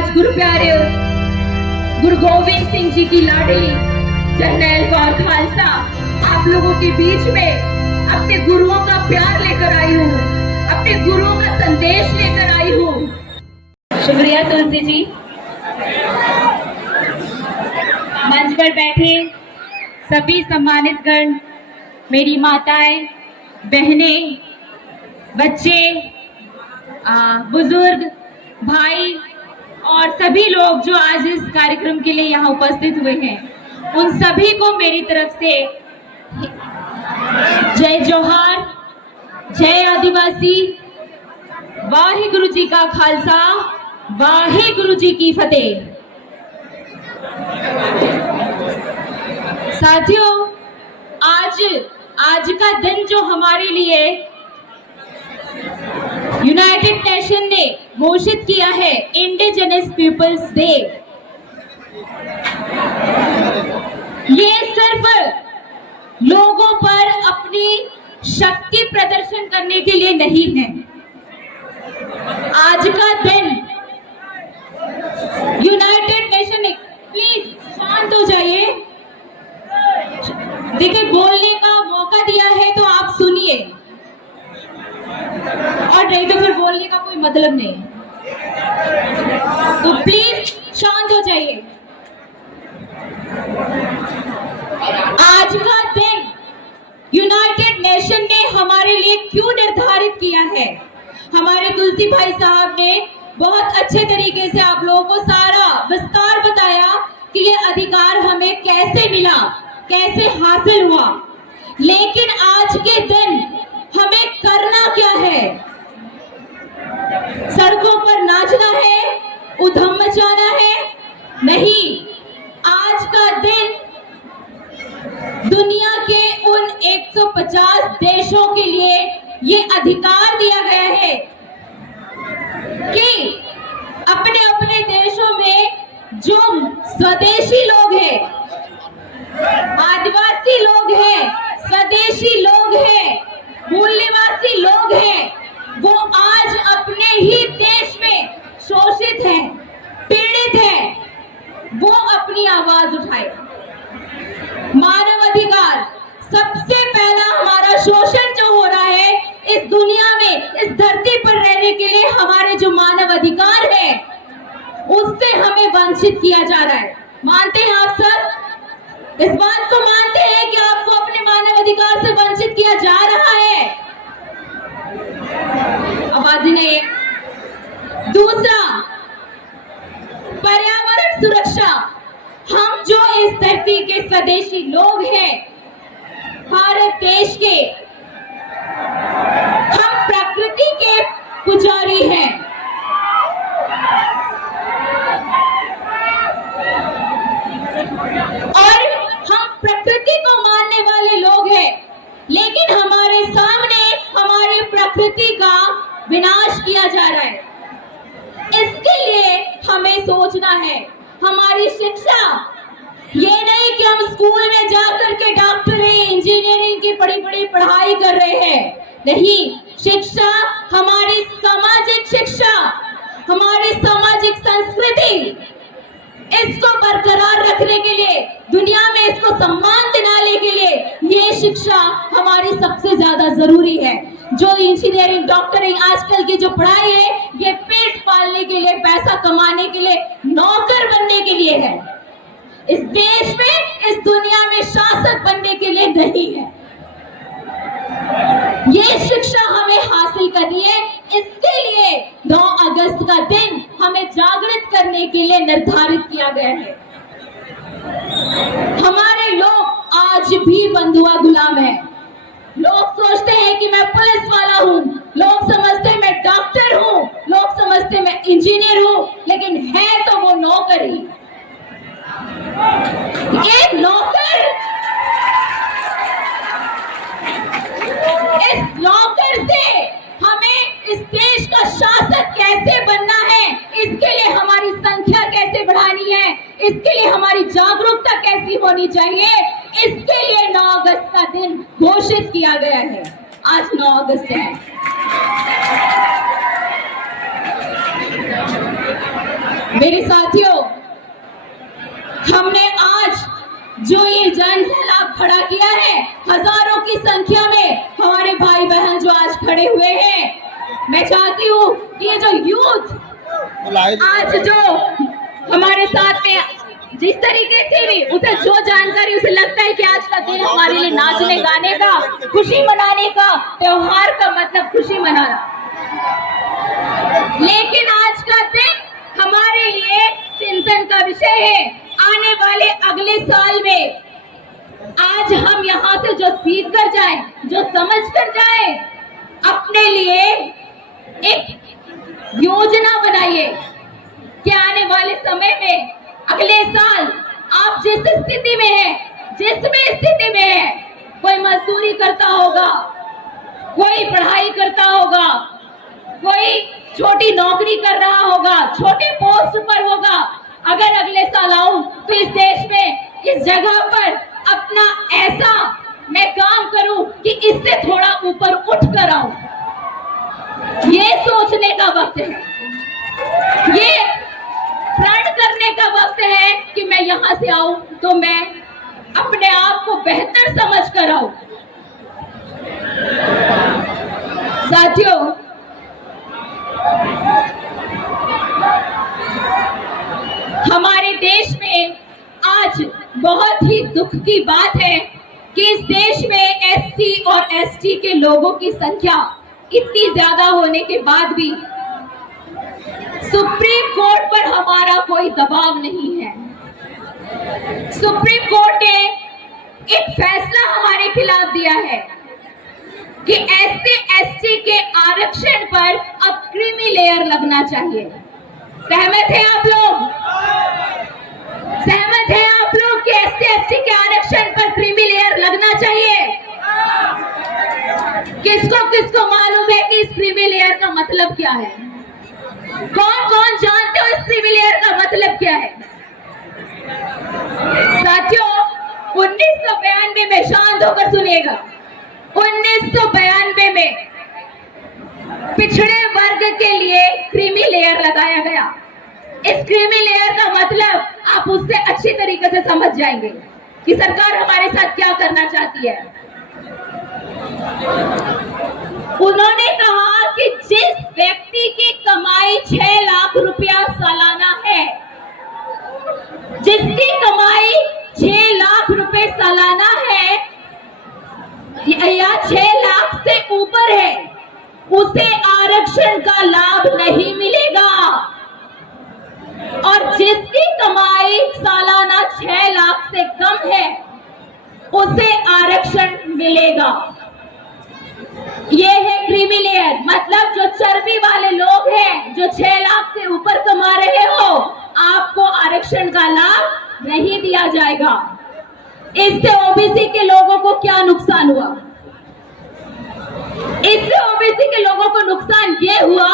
आज गुरु प्यारे गुरु गोविंद सिंह जी की लाडली जरनैल कौर खालसा आप लोगों के बीच में अपने गुरुओं का प्यार लेकर आई हूँ, अपने गुरुओं का संदेश लेकर आई हूँ। शुक्रिया तुलसी जी। मंच पर बैठे सभी सम्मानित गण, मेरी माताएं, बहनें, बच्चे, बुजुर्ग, भाई और सभी लोग जो आज इस कार्यक्रम के लिए यहाँ उपस्थित हुए हैं, उन सभी को मेरी तरफ से जय जोहार, जय आदिवासी, वाहिगुरु जी का खालसा, वाहिगुरु जी की फतेह। साथियों, आज का दिन जो हमारे लिए यूनाइटेड नेशन ने घोषित किया है, इंडिजिनस पीपल्स डे, ये सिर्फ लोगों पर अपनी शक्ति प्रदर्शन करने के लिए नहीं है। आज का दिन यूनाइटेड नेशन ने, प्लीज शांत हो जाइए, देखिए बोलने का मौका दिया है तो आप सुनिए, और नहीं तो फिर बोलने का कोई मतलब नहीं, तो प्लीज शांत हो जाइए। आज का दिन यूनाइटेड नेशन ने हमारे लिए क्यों निर्धारित किया है? हमारे तुलसी भाई साहब ने बहुत अच्छे तरीके से आप लोगों को सारा विस्तार बताया कि ये अधिकार हमें कैसे मिला, कैसे हासिल हुआ। लेकिन आज के दिन हमें करना क्या है? सड़कों पर नाचना है, उधम मचाना है? नहीं, आज का दिन दुनिया के उन 150 देशों के लिए ये अधिकार दिया गया है कि अपने अपने देशों में जो स्वदेशी लोग हैं, आदिवासी लोग हैं, स्वदेशी लोग हैं, मूल निवासी लोग हैं, वो आज अपने ही देश में शोषित हैं, पीड़ित हैं, वो अपनी आवाज उठाए। मानव अधिकार, सबसे पहला हमारा शोषण जो हो रहा है इस दुनिया में, इस धरती पर रहने के लिए हमारे जो मानव अधिकार है उससे हमें वंचित किया जा रहा है। मानते हैं आप सब? इस बात को मानते हैं कि आपको अपने मानव अधिकार से वंचित किया जा रहा है? आवाज नहीं है। दूसरा, पर्यावरण सुरक्षा। हम जो इस धरती के स्वदेशी लोग हैं, भारत देश के, हम प्रकृति के पुजारी हैं। और हम प्रकृति को मानने वाले लोग हैं, लेकिन हमारे सामने हमारी प्रकृति का विनाश किया जा रहा है। इसके लिए हमें सोचना है। हमारी शिक्षा, ये नहीं कि हम स्कूल में जाकर के डॉक्टरी, इंजीनियरिंग की बड़ी बड़ी पढ़ाई कर रहे हैं। नहीं, शिक्षा, हमारी सामाजिक शिक्षा, हमारी सामाजिक संस्कृति, इसको बरकरार रखने के लिए, दुनिया में इसको सम्मान दिलाने के लिए ये शिक्षा हमारी सबसे ज्यादा जरूरी है। जो इंजीनियरिंग, डॉक्टरिंग, आजकल की जो पढ़ाई है, ये पेट पालने के लिए, पैसा कमाने के लिए, नौकर बनने के लिए है। इस देश में, इस दुनिया में शासक बनने के लिए नहीं है। ये शिक्षा हमें हासिल करनी है। इसके लिए 9 अगस्त का दिन हमें जागृत करने के लिए निर्धारित किया गया है। हमारे लोग आज भी बंधुआ गुलाम है। लोग सोचते हैं कि मैं पुलिस वाला हूँ, लोग समझते हैं मैं डॉक्टर हूँ, लोग समझते हैं मैं इंजीनियर हूँ, लेकिन है तो वो नौकर ही। एक नौकर, इस नौकर से हमें इस देश का शासक कैसे बनना है, इसके लिए हमारी संख्या कैसे बढ़ानी है, इसके लिए हमारी जागरूकता कैसी होनी चाहिए, इसके लिए 9 अगस्त का दिन घोषित किया गया है। आज 9 अगस्त है। मेरे साथियों, हमने आज जो ये जन सैलाब खड़ा किया है, हजारों की संख्या में हमारे भाई बहन जो आज खड़े हुए हैं, मैं चाहती हूँ कि ये जो यूथ आज जो हमारे साथ में जिस तरीके से भी उसे जो जानकारी उसे लगता है कि आज का दिन हमारे लिए नाचने गाने का, खुशी मनाने का, त्योहार का मतलब खुशी मनाना, लेकिन आज का दिन हमारे लिए चिंतन का विषय है। आने वाले अगले साल में आज हम यहाँ से जो सीख कर जाए, जो समझ कर जाए, अपने लिए एक योजना बनाइए कि आने वाले समय में अगले साल आप जिस स्थिति में है, जिस भी स्थिति में है, कोई मजदूरी करता होगा, कोई पढ़ाई करता होगा, कोई छोटी नौकरी कर रहा होगा, छोटे पोस्ट पर होगा, अगर अगले साल आऊं तो इस देश में, इस जगह पर अपना ऐसा मैं काम करूं कि इससे थोड़ा ऊपर उठ कर आऊं। ये सोचने का वक्त है, ये प्रण करने का वक्त है कि मैं यहां से आऊं तो मैं अपने आप को बेहतर समझ कर आऊं। साथियों, हमारे देश में आज बहुत ही दुख की बात है कि इस देश में एससी और एसटी के लोगों की संख्या इतनी ज्यादा होने के बाद भी सुप्रीम कोर्ट पर हमारा कोई दबाव नहीं है। सुप्रीम कोर्ट ने एक फैसला हमारे खिलाफ दिया है कि एससी एसटी के आरक्षण पर अब क्रीमी लेयर लगना चाहिए। सहमत हैं आप लोग? सहमत हैं आप लोग कि एससी एसटी के आरक्षण पर क्रीमी लेयर लगना चाहिए? किसको किसको मालूम है कि इस क्रीमी लेयर का मतलब क्या है? कौन कौन जानते हो इस क्रीमी लेयर का मतलब क्या है? साथियों, 1992 में, शांत होकर सुनिएगा, 1992 में पिछड़े वर्ग के लिए क्रीमी लेयर लगाया गया। इस क्रीमी लेयर का मतलब आप उससे अच्छी तरीके से समझ जाएंगे कि सरकार हमारे साथ क्या करना चाहती है। उन्होंने कहा कि जिस व्यक्ति की कमाई 6 लाख रुपया सालाना है, जिसकी कमाई 6 लाख रुपए सालाना है या 6 लाख से ऊपर है, उसे आरक्षण का लाभ नहीं मिलेगा, और जिसकी कमाई सालाना 6 लाख से कम है उसे आरक्षण मिलेगा। ये है क्रीमी लेयर, मतलब जो चर्बी वाले लोग हैं, जो 6 लाख से ऊपर कमा रहे हो, आपको आरक्षण का लाभ नहीं दिया जाएगा। इससे ओबीसी के लोगों को क्या नुकसान हुआ? इससे ओबीसी के लोगों को नुकसान ये हुआ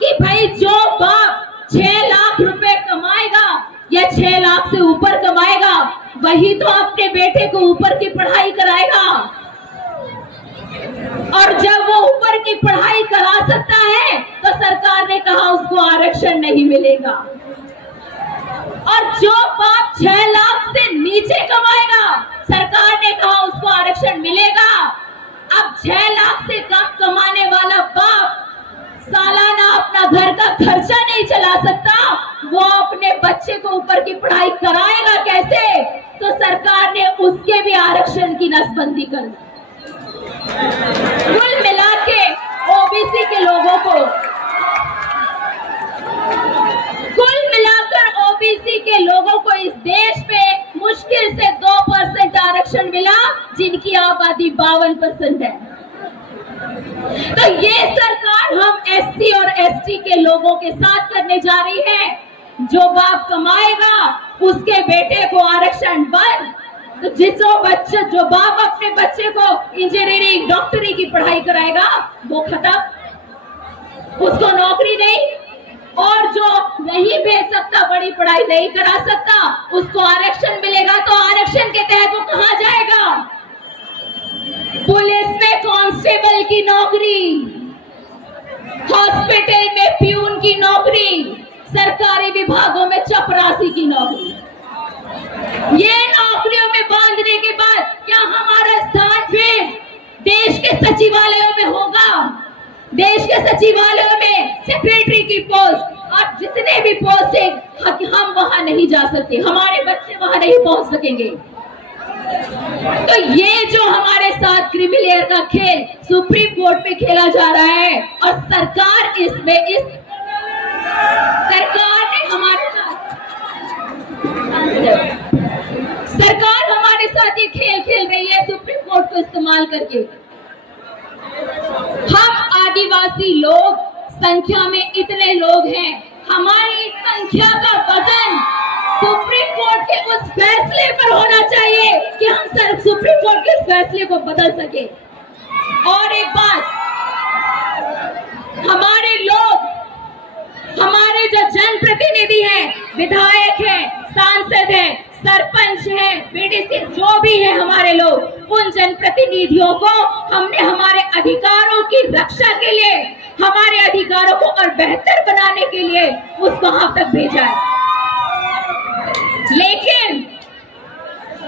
कि भाई जो बाप 6 लाख रुपए कमाएगा या 6 लाख से ऊपर कमाएगा, वही तो अपने बेटे को ऊपर की पढ़ाई कराएगा, और जब वो ऊपर की पढ़ाई करा सकता है तो सरकार ने कहा उसको आरक्षण नहीं मिलेगा। और जो बाप 6 लाख से नीचे कमाएगा, सरकार ने कहा उसको आरक्षण मिलेगा। अब 6 लाख से कम कमाने वाला बाप सालाना अपना घर का खर्चा नहीं चला सकता, वो अपने बच्चे को ऊपर की पढ़ाई कराएगा कैसे? तो सरकार ने उसके भी आरक्षण की नसबंदी कर दी। कुल मिला के ओबीसी के लोगों को, कुल मिलाकर ओबीसी के लोगों को इस देश में मुश्किल से 2% आरक्षण मिला, जिनकी आबादी 52% है। तो ये सरकार हम एससी और एसटी के लोगों के साथ करने जा रही है। जो बाप कमाएगा उसके बेटे को आरक्षण बंद, तो जो बाप अपने बच्चे को इंजीनियरिंग डॉक्टरी की पढ़ाई कराएगा वो खत्म, उसको नौकरी नहीं, और जो नहीं भेज सकता, बड़ी पढ़ाई नहीं करा सकता, उसको आरक्षण मिलेगा। तो आरक्षण के तहत वो कहां जाएगा? पुलिस में कांस्टेबल की नौकरी, हॉस्पिटल में प्यून की नौकरी, सरकारी विभागों सचिवालयों में होगा, देश के सचिवालयों में सेक्रेटरी की पोस्ट और जितने भी पोस्ट है, हम वहां नहीं जा सकते, हमारे बच्चे वहां नहीं पहुंच सकेंगे। तो ये जो हमारे साथ क्रिमिलेयर का खेल सुप्रीम कोर्ट में खेला जा रहा है और सरकार हमारे साथ ये खेल खेल रही है सुप्रीम कोर्ट को इस्तेमाल करके। हम आदिवासी लोग संख्या में इतने लोग हैं, हमारी संख्या का वजन सुप्रीम कोर्ट के उस फैसले पर होना चाहिए कि हम सिर्फ सुप्रीम कोर्ट के फैसले को बदल सके। और एक बात, हमारे लोग, हमारे जो जनप्रतिनिधि हैं, विधायक हैं, सांसद हैं, सरपंच हैं, बीडीसी, जो भी है हमारे लोग, उन जनप्रतिनिधियों को हमने हमारे अधिकारों की रक्षा के लिए, हमारे अधिकारों को और बेहतर बनाने के लिए उसको वहां तक भेजा है। लेकिन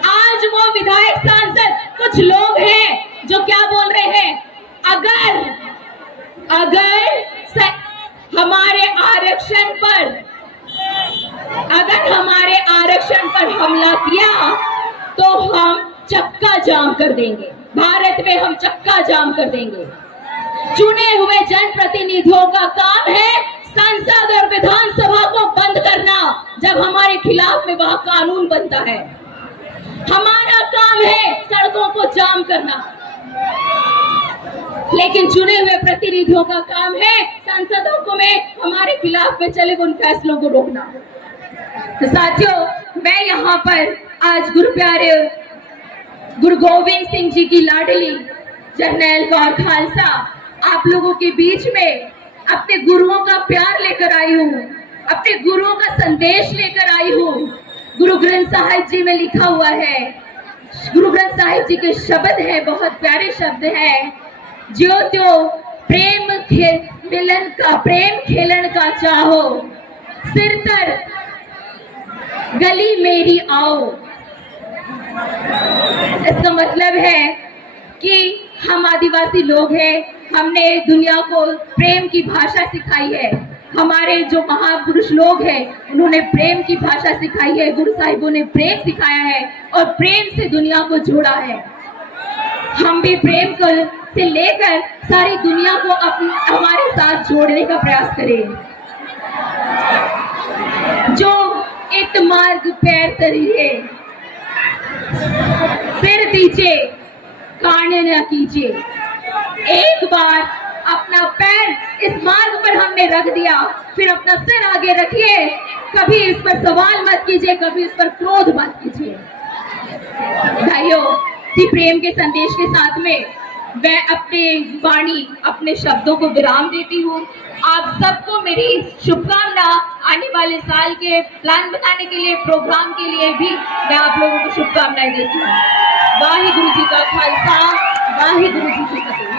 आज वो विधायक, सांसद, कुछ लोग हैं जो क्या बोल रहे हैं, अगर हमारे आरक्षण पर हमला किया तो हम चक्का जाम कर देंगे, भारत में हम चक्का जाम कर देंगे। चुने हुए जनप्रतिनिधियों का काम है संसद और विधानसभा को बंद करना जब हमारे खिलाफ में वहां कानून बनता है। हमारा काम है सड़कों को जाम करना, लेकिन चुने हुए प्रतिनिधियों का काम है संसदों को में हमारे खिलाफ में चले उन फैसलों को रोकना। तो साथियों, मैं यहाँ पर आज गुरु प्यारे गुरु गोविंद सिंह जी की लाडली जरनैल कौर खालसा आप लोगों के बीच में अपने गुरुओं का प्यार लेकर आई हूँ, अपने गुरुओं का संदेश लेकर आई हूँ। गुरु ग्रंथ साहिब जी में लिखा हुआ है, गुरु ग्रंथ साहिब जी के शब्द हैं, बहुत प्यारे शब्द हैं, ज्यो त्यो प्रेम मिलन का, प्रेम खेलन का चाहो, सिर तर गली मेरी आओ। इसका मतलब है कि हम आदिवासी लोग हैं, हमने दुनिया को प्रेम की भाषा सिखाई है। हमारे जो महापुरुष लोग हैं उन्होंने प्रेम की भाषा सिखाई है, गुरु साहिबों ने प्रेम सिखाया है और प्रेम से दुनिया को जोड़ा है। हम भी प्रेम को से लेकर सारी दुनिया को हमारे साथ जोड़ने का प्रयास करें। जो एक मार्ग पैर तरिए, सिर दीजिए, कान न कीजिए। एक बार अपना पैर इस मार्ग पर हमने रख दिया, फिर अपना सिर आगे रखिए, कभी इस पर सवाल मत कीजिए, कभी इस पर क्रोध मत कीजिए। भाइयों, इसी प्रेम के संदेश के साथ में मैं अपने वाणी, अपने शब्दों को विराम देती हूँ। आप सबको मेरी शुभकामना, आने वाले साल के प्लान बनाने के लिए, प्रोग्राम के लिए भी मैं आप लोगों को शुभकामनाएं देती हूँ। वाहिगुरु जी का खालसा, वाहिगुरु जी की फतेह।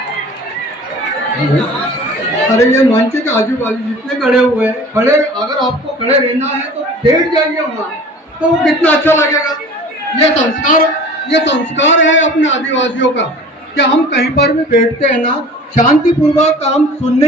अरे ये मंच के आजू बाजू जितने खड़े हुए हैं, अगर आपको खड़े रहना है तो बैठ जाइए वहाँ, तो कितना अच्छा लगेगा। ये संस्कार है अपने आदिवासियों का कि हम कहीं पर भी बैठते हैं ना, शांतिपूर्वक हम सुनने